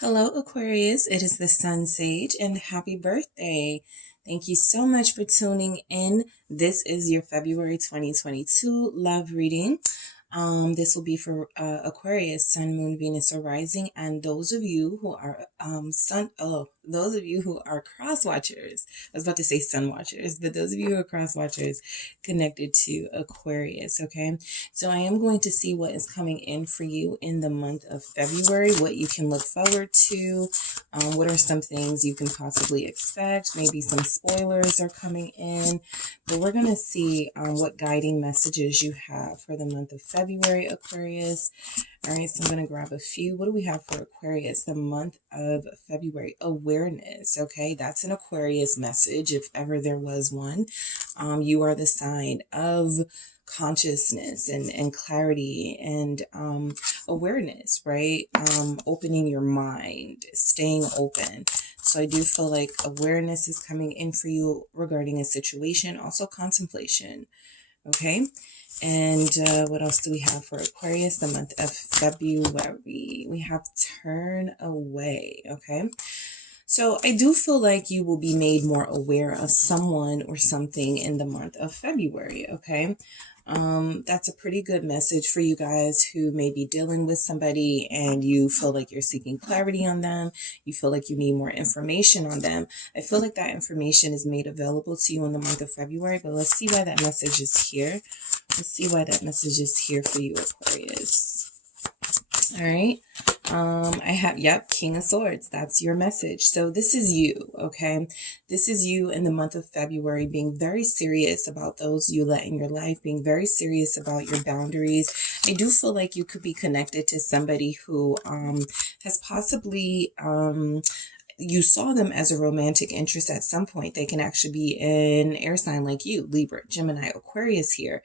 Hello, Aquarius. It is the SunSage and happy birthday. Thank you so much for tuning in. This is your February 2022 love reading. This will be for Aquarius, Sun, Moon, Venus, or Rising, and those of you who are those of you who are cross watchers. I was about to say sun watchers, but those of you who are cross watchers connected to Aquarius. Okay, so I am going to see what is coming in for you in the month of February, what you can look forward to, what are some things you can possibly expect. Maybe some spoilers are coming in, but we're gonna see what guiding messages you have for the month of February, Aquarius. All right, so I'm going to grab a few. What do we have for Aquarius? The month of February, awareness. Okay, that's an Aquarius message, if ever there was one. You are the sign of consciousness and clarity and awareness, right? Opening your mind, staying open. So I do feel like awareness is coming in for you regarding a situation, also contemplation. Okay. And what else do we have for Aquarius? The month of February. We have turn away. Okay. So I do feel like you will be made more aware of someone or something in the month of February. Okay. That's a pretty good message for you guys who may be dealing with somebody and you feel like you're seeking clarity on them. You feel like you need more information on them. I feel like that information is made available to you in the month of February, but let's see why that message is here. Let's see why that message is here for you, Aquarius. All right. I have, King of Swords. That's your message. So this is you, okay? This is you in the month of February being very serious about those you let in your life, being very serious about your boundaries. I do feel like you could be connected to somebody who has possibly you saw them as a romantic interest at some point. They can actually be an air sign like you, Libra, Gemini, Aquarius here.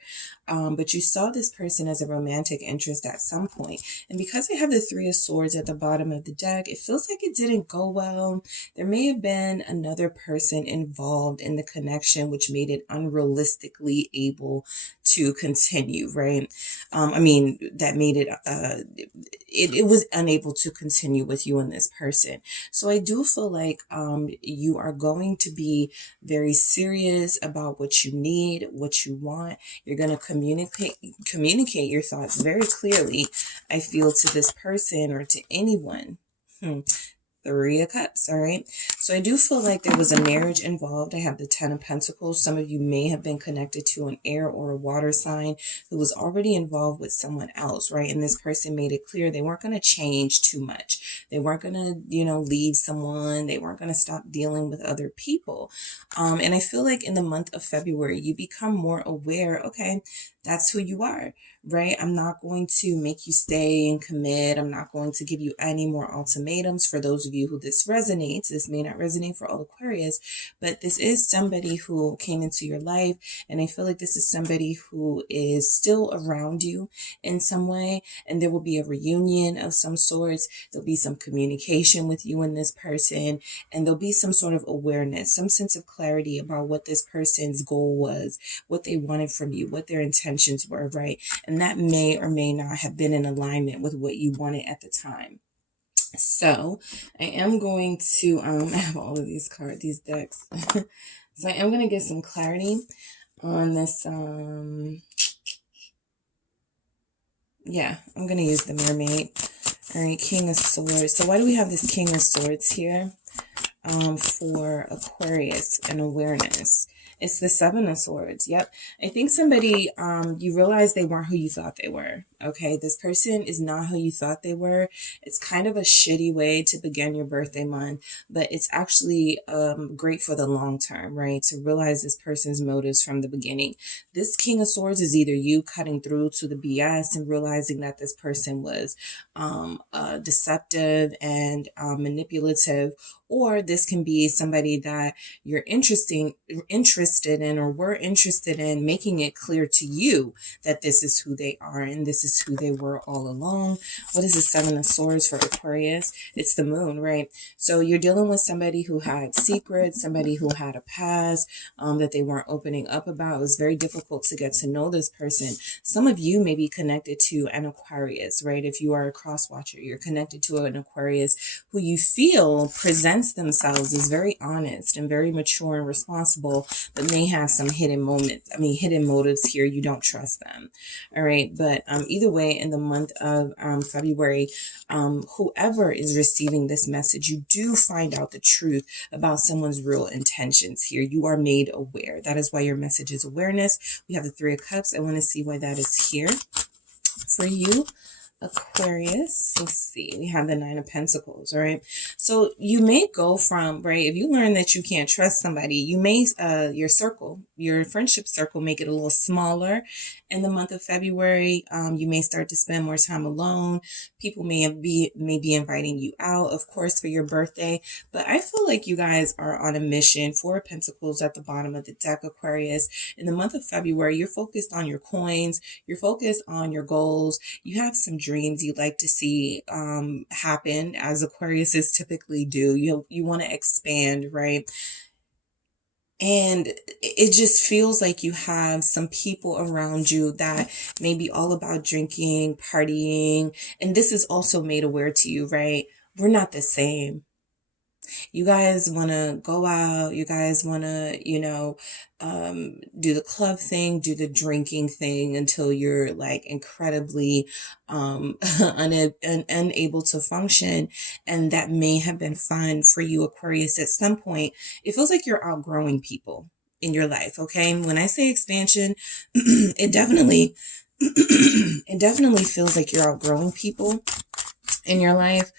But you saw this person as a romantic interest at some point. And because I have the Three of Swords at the bottom of the deck, it feels like it didn't go well. There may have been another person involved in the connection, which made it unrealistically able to continue, right? That made it, it was unable to continue with you and this person. So I do feel like you are going to be very serious about what you need, what you want. You're going to communicate your thoughts very clearly, I feel, to this person or to anyone. Three of Cups, all right? So I do feel like there was a marriage involved. I have the Ten of Pentacles. Some of you may have been connected to an air or a water sign who was already involved with someone else, right? And this person made it clear they weren't going to change too much. They weren't going to, leave someone. They weren't going to stop dealing with other people. And I feel like in the month of February, you become more aware, okay, that's who you are, right? I'm not going to make you stay and commit. I'm not going to give you any more ultimatums. For those of you who this resonates, this may not resonate for all Aquarius, but this is somebody who came into your life. And I feel like this is somebody who is still around you in some way. And there will be a reunion of some sorts. There'll be some communication with you and this person. And there'll be some sort of awareness, some sense of clarity about what this person's goal was, what they wanted from you, what their intentions were, right? And that may or may not have been in alignment with what you wanted at the time. So I am going to, I have all of these cards, these decks. So I am going to get some clarity on this. I'm going to use the Mermaid. All right, King of Swords. So why do we have this King of Swords here? For Aquarius and awareness. It's the Seven of Swords. Yep. I think somebody, you realize they weren't who you thought they were. Okay. This person is not who you thought they were. It's kind of a shitty way to begin your birthday month, but it's actually great for the long term, right? To realize this person's motives from the beginning. This King of Swords is either you cutting through to the BS and realizing that this person was deceptive and manipulative, or this can be somebody that you're interested interested in, or were interested in, making it clear to you that this is who they are and this is who they were all along. What is the Seven of Swords for Aquarius? It's the moon, right? So you're dealing with somebody who had secrets, somebody who had a past that they weren't opening up about. It was very difficult to get to know this person. Some of you may be connected to an Aquarius, right? If you are a cross watcher, you're connected to an Aquarius who you feel presents themselves as very honest and very mature and responsible, but may have some hidden motives here. You don't trust them. All right. But either way, in the month of February, whoever is receiving this message, you do find out the truth about someone's real intentions here. You are made aware. That is why your message is awareness. We have the Three of Cups. I want to see why that is here for you, Aquarius. Let's see. We have the Nine of Pentacles, all right? So you may go from, right, if you learn that you can't trust somebody, you may, your friendship circle, make it a little smaller in the month of February. You may start to spend more time alone. People may be inviting you out, of course, for your birthday. But I feel like you guys are on a mission. Four of Pentacles at the bottom of the deck, Aquarius. In the month of February, you're focused on your coins. You're focused on your goals. You have some dreams you'd like to see happen, as Aquariuses typically do. You want to expand, right? And it just feels like you have some people around you that may be all about drinking, partying. And this is also made aware to you, right? We're not the same. You guys want to go out. You guys want to, do the club thing, do the drinking thing until you're like incredibly unable to function. And that may have been fun for you, Aquarius, at some point. It feels like you're outgrowing people in your life. Okay. When I say expansion, it definitely feels like you're outgrowing people in your life.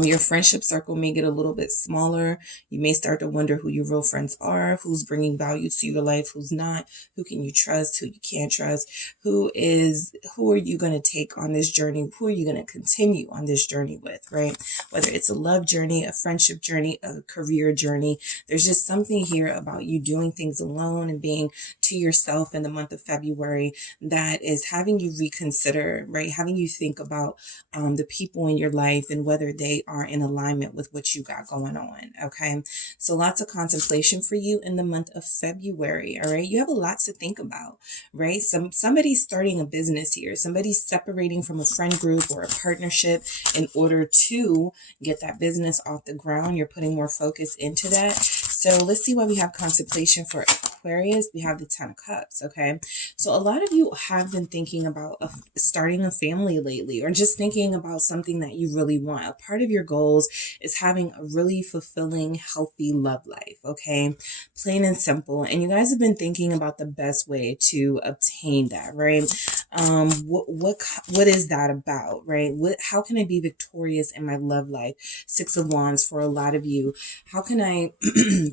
Your friendship circle may get a little bit smaller. You may start to wonder who your real friends are, who's bringing value to your life, who's not, who can you trust, who you can't trust, who are you going to take on this journey? Who are you going to continue on this journey with, right? Whether it's a love journey, a friendship journey, a career journey, there's just something here about you doing things alone and being to yourself in the month of February that is having you reconsider, right? Having you think about the people in your life and whether they are in alignment with what you got going on. Okay. So lots of contemplation for you in the month of February. All right. You have a lot to think about, right? Somebody's starting a business here. Somebody's separating from a friend group or a partnership in order to get that business off the ground. You're putting more focus into that. So let's see why we have contemplation for Aquarius. We have the Ten of Cups. Okay. So a lot of you have been thinking about starting a family lately, or just thinking about something that you really want. A part of your goals is having a really fulfilling, healthy love life. Okay. Plain and simple. And you guys have been thinking about the best way to obtain that, right? What is that about, right? How can I be victorious in my love life? Six of Wands for a lot of you. How can I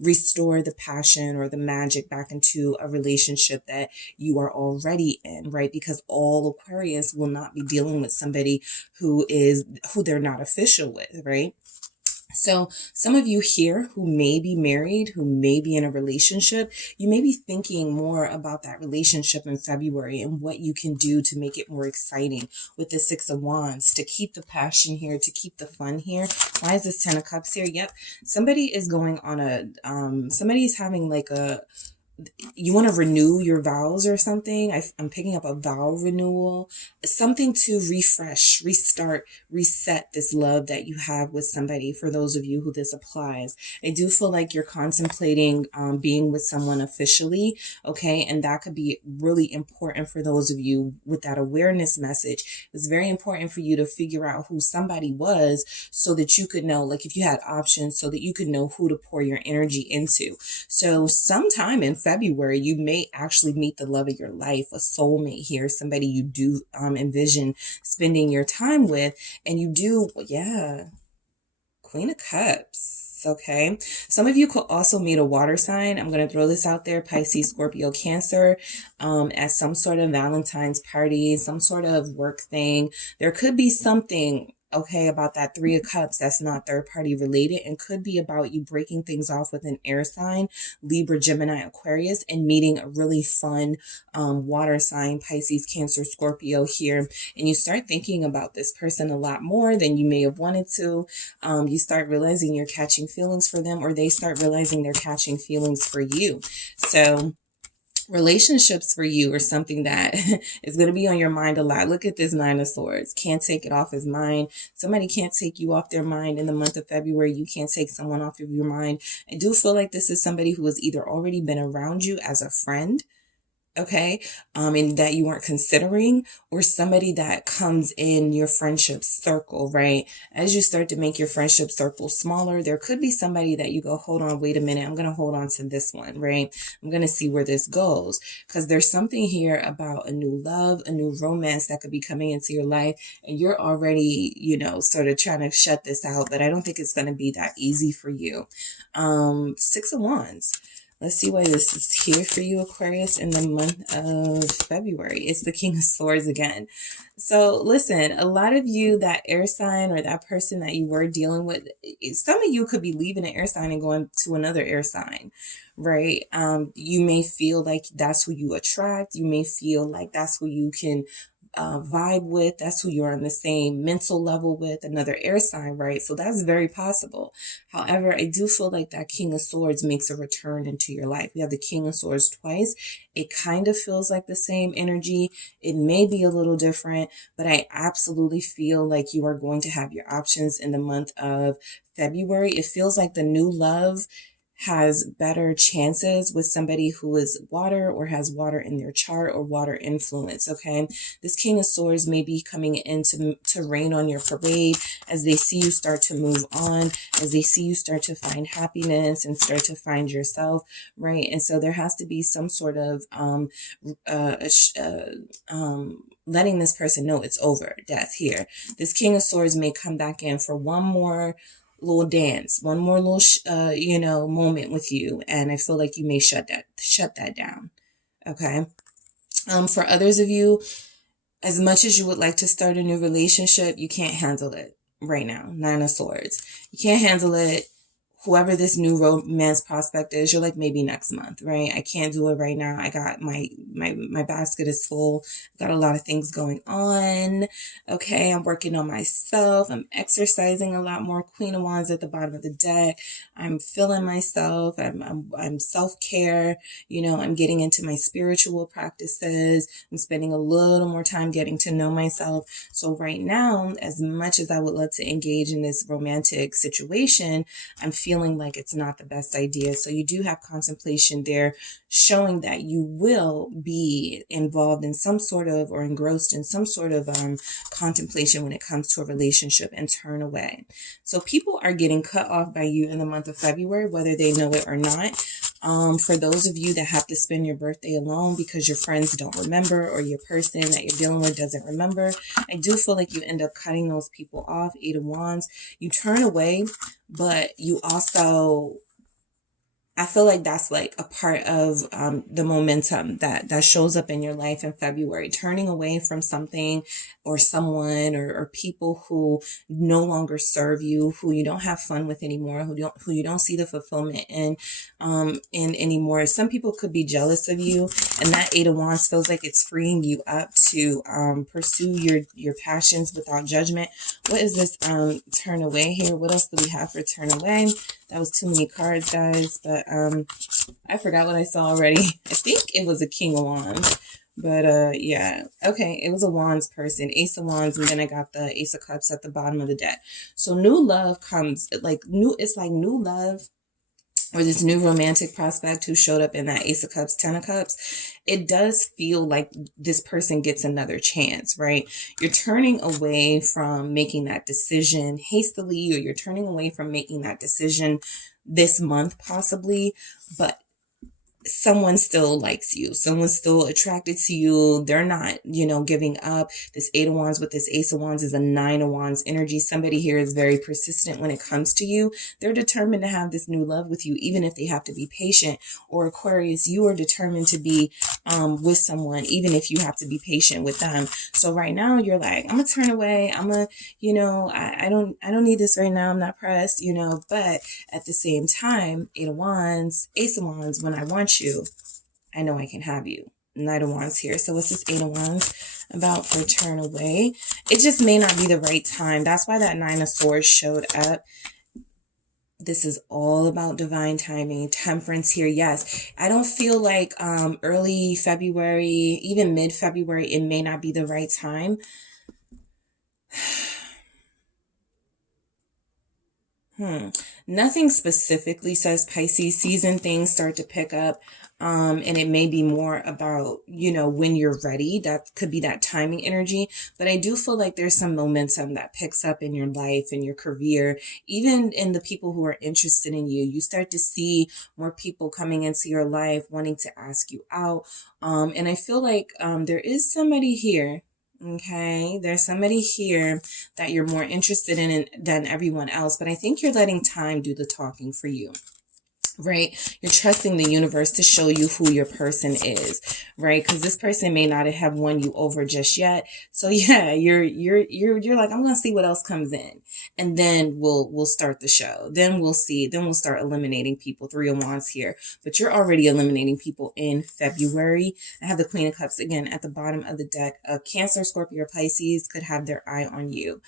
restore the passion or the magic back into a relationship that you are already in, right? Because all Aquarius will not be dealing with somebody who they're not official with, right? So some of you here who may be married, who may be in a relationship, you may be thinking more about that relationship in February and what you can do to make it more exciting with the Six of Wands, to keep the passion here, to keep the fun here. Why is this Ten of Cups here? Yep. Somebody is going on somebody's having like you want to renew your vows or something. I'm picking up a vow renewal, something to refresh, restart, reset this love that you have with somebody. For those of you who this applies, I do feel like you're contemplating being with someone officially. Okay. And that could be really important for those of you with that awareness message. It's very important for you to figure out who somebody was so that you could know, like if you had options, so that you could know who to pour your energy into. So sometime in February, you may actually meet the love of your life, a soulmate here, somebody you do envision spending your time with. And you do, Queen of Cups. Okay. Some of you could also meet a water sign. I'm going to throw this out there. Pisces, Scorpio, Cancer, at some sort of Valentine's party, some sort of work thing. There could be something okay, about that Three of Cups that's not third party related, and could be about you breaking things off with an air sign, Libra, Gemini, Aquarius, and meeting a really fun water sign, Pisces, Cancer, Scorpio here. And you start thinking about this person a lot more than you may have wanted to. You start realizing you're catching feelings for them, or they start realizing they're catching feelings for you. So relationships for you are something that is going to be on your mind a lot. Look at this Nine of Swords. Can't take it off his mind. Somebody can't take you off their mind in the month of February. You can't take someone off of your mind. I do feel like this is somebody who has either already been around you as a friend, okay, and that you weren't considering, or somebody that comes in your friendship circle, right? As you start to make your friendship circle smaller, there could be somebody that you go, hold on, wait a minute, I'm going to hold on to this one, right? I'm going to see where this goes, because there's something here about a new love, a new romance that could be coming into your life, and you're already, you know, sort of trying to shut this out, but I don't think it's going to be that easy for you. Six of Wands. Let's see why this is here for you, Aquarius, in the month of February. It's the King of Swords again. So listen, a lot of you, that air sign or that person that you were dealing with, some of you could be leaving an air sign and going to another air sign, right? You may feel like that's who you attract. You may feel like that's who you can vibe with. That's who you're on the same mental level with, another air sign, right? So that's very possible. However, I do feel like that King of Swords makes a return into your life. We have the King of Swords twice. It kind of feels like the same energy. It may be a little different, but I absolutely feel like you are going to have your options in the month of February. It feels like the new love has better chances with somebody who is water or has water in their chart or water influence, okay? This King of Swords may be coming in to rain on your parade as they see you start to move on, as they see you start to find happiness and start to find yourself, right? And so there has to be some sort of letting this person know it's over, death here. This King of Swords may come back in for one more little dance, one more little, moment with you. And I feel like you may shut that down. Okay. For others of you, as much as you would like to start a new relationship, you can't handle it right now. Nine of Swords. You can't handle it. Whoever this new romance prospect is, you're like, maybe next month, right? I can't do it right now. I got my basket is full. Got a lot of things going on. Okay. I'm working on myself. I'm exercising a lot more. Queen of Wands at the bottom of the deck. I'm feeling myself. I'm self-care. I'm getting into my spiritual practices. I'm spending a little more time getting to know myself. So right now, as much as I would love to engage in this romantic situation, I'm feeling like it's not the best idea. So you do have contemplation there, showing that you will be involved in some sort of, or engrossed in some sort of contemplation when it comes to a relationship, and turn away. So people are getting cut off by you in the month of February, whether they know it or not. For those of you that have to spend your birthday alone because your friends don't remember, or your person that you're dealing with doesn't remember, I do feel like you end up cutting those people off. Eight of Wands. You turn away, but you also, I feel like that's like a part of the momentum that shows up in your life in February. Turning away from something or someone or people who no longer serve you, who you don't have fun with anymore, who you don't see the fulfillment in anymore. Some people could be jealous of you, and that Eight of Wands feels like it's freeing you up to pursue your passions without judgment. What is this turn away here? What else do we have for turn away? That was too many cards, guys, but I forgot what I saw already. I think it was a King of Wands, but yeah. Okay, it was a Wands person, Ace of Wands, and then I got the Ace of Cups at the bottom of the deck. So new love comes, it's like new love, or this new romantic prospect who showed up in that Ace of Cups, Ten of Cups. It does feel like this person gets another chance, right? You're turning away from making that decision hastily, or you're turning away from making that decision this month possibly, but someone still likes you. Someone's still attracted to you. They're not, giving up. This 8 of Wands with this Ace of Wands is a 9 of Wands energy. Somebody here is very persistent when it comes to you. They're determined to have this new love with you, even if they have to be patient. Or Aquarius, you are determined to be with someone, even if you have to be patient with them. So right now you're like, I'm gonna turn away. I don't need this right now. I'm not pressed, but at the same time, 8 of Wands, Ace of Wands, when I want you, I know I can have you. Knight of Wands here. So what's this 8 of Wands about for turn away? It just may not be the right time. That's why that 9 of Swords showed up. This is all about divine timing. Temperance here. Yes, I don't feel like early February, even mid-February, it may not be the right time. Nothing specifically says Pisces season. Things start to pick up. And it may be more about, when you're ready. That could be that timing energy. But I do feel like there's some momentum that picks up in your life and your career, even in the people who are interested in you. You start to see more people coming into your life wanting to ask you out. And I feel like there is somebody here. Okay, there's somebody here that you're more interested in than everyone else, but I think you're letting time do the talking for you. Right? You're trusting the universe to show you who your person is, right? Because this person may not have won you over just yet. So yeah, you're like, I'm gonna see what else comes in, and then we'll start the show. Then we'll see. Then we'll start eliminating people. 3 of Wands here, but you're already eliminating people in February. I have the Queen of Cups again at the bottom of the deck. A Cancer, Scorpio, Pisces could have their eye on you.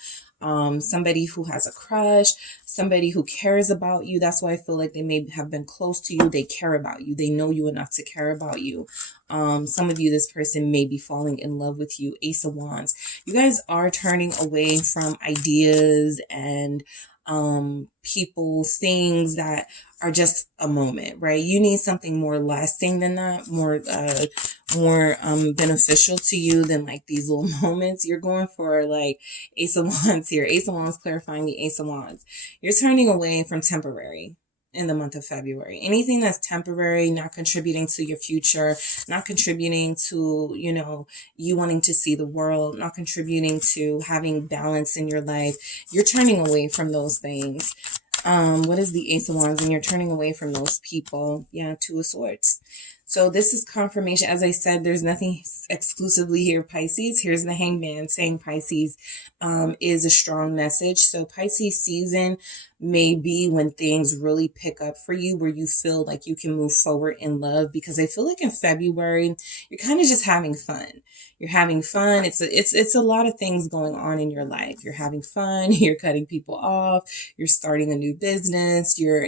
Somebody who has a crush, somebody who cares about you. That's why I feel like they may have been close to you. They care about you. They know you enough to care about you. Some of you, this person may be falling in love with you. Ace of Wands. You guys are turning away from ideas and people, things that are just a moment, right? You need something more lasting than that, more beneficial to you than like these little moments. You're going for like Ace of Wands here. Ace of Wands clarifying the Ace of Wands. You're turning away from temporary in the month of February. Anything that's temporary, not contributing to your future, not contributing to, you wanting to see the world, not contributing to having balance in your life. You're turning away from those things. What is the Ace of Wands? And you're turning away from those people. Yeah, 2 of Swords. So this is confirmation. As I said, there's nothing exclusively here, Pisces. Here's the Hangman saying Pisces is a strong message. So Pisces season may be when things really pick up for you, where you feel like you can move forward in love. Because I feel like in February, you're kind of just having fun. You're having fun. It's a lot of things going on in your life. You're having fun. You're cutting people off. You're starting a new business. You're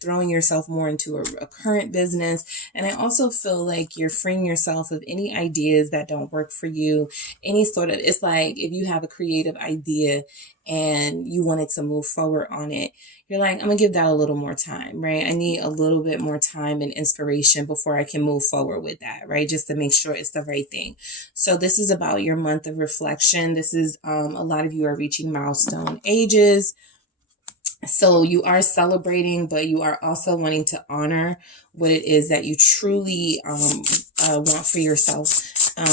throwing yourself more into a current business. And I also feel like you're freeing yourself of any ideas that don't work for you. It's like if you have a creative idea and you wanted to move forward on it, you're like, I'm gonna give that a little more time, right? I need a little bit more time and inspiration before I can move forward with that, right? Just to make sure it's the right thing. So this is about your month of reflection. This is a lot of you are reaching milestone ages. So you are celebrating, but you are also wanting to honor what it is that you truly want for yourself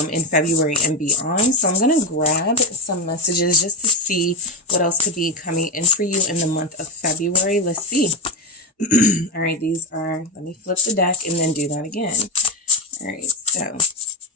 in February and beyond. So I'm going to grab some messages just to see what else could be coming in for you in the month of February. Let's see. All right, let me flip the deck and then do that again. All right, so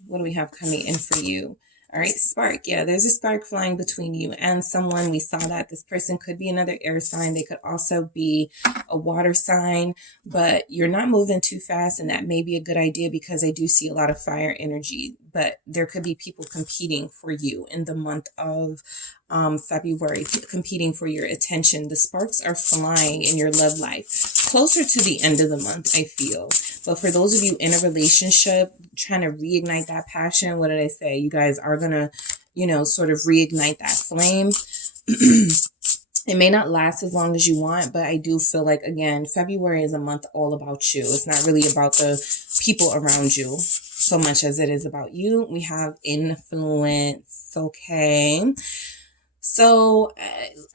what do we have coming in for you? All right, spark. Yeah, there's a spark flying between you and someone. We saw that this person could be another air sign. They could also be a water sign, but you're not moving too fast, and that may be a good idea because I do see a lot of fire energy, but there could be people competing for you in the month of February, competing for your attention. The sparks are flying in your love life closer to the end of the month, I feel. But for those of you in a relationship trying to reignite that passion, what did I say? You guys are going to, sort of reignite that flame. It may not last as long as you want, but I do feel like, again, February is a month all about you. It's not really about the people around you so much as it is about you. We have influence, okay? So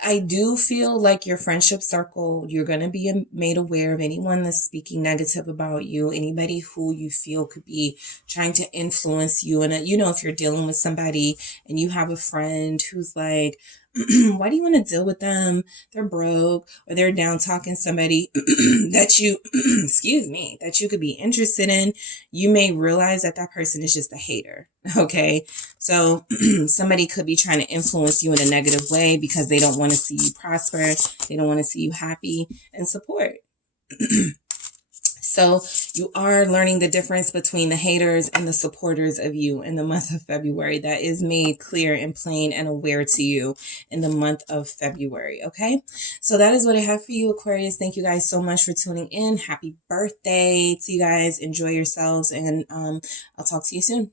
I do feel like your friendship circle, you're going to be made aware of anyone that's speaking negative about you, anybody who you feel could be trying to influence you. And, you know, if you're dealing with somebody and you have a friend who's like, why do you want to deal with them? They're broke, or they're down talking somebody that you, excuse me, that you could be interested in. You may realize that that person is just a hater. Okay. So somebody could be trying to influence you in a negative way because they don't want to see you prosper. They don't want to see you happy and support. So you are learning the difference between the haters and the supporters of you in the month of February. That is made clear and plain and aware to you in the month of February. Okay. So that is what I have for you, Aquarius. Thank you guys so much for tuning in. Happy birthday to you guys. Enjoy yourselves, and I'll talk to you soon.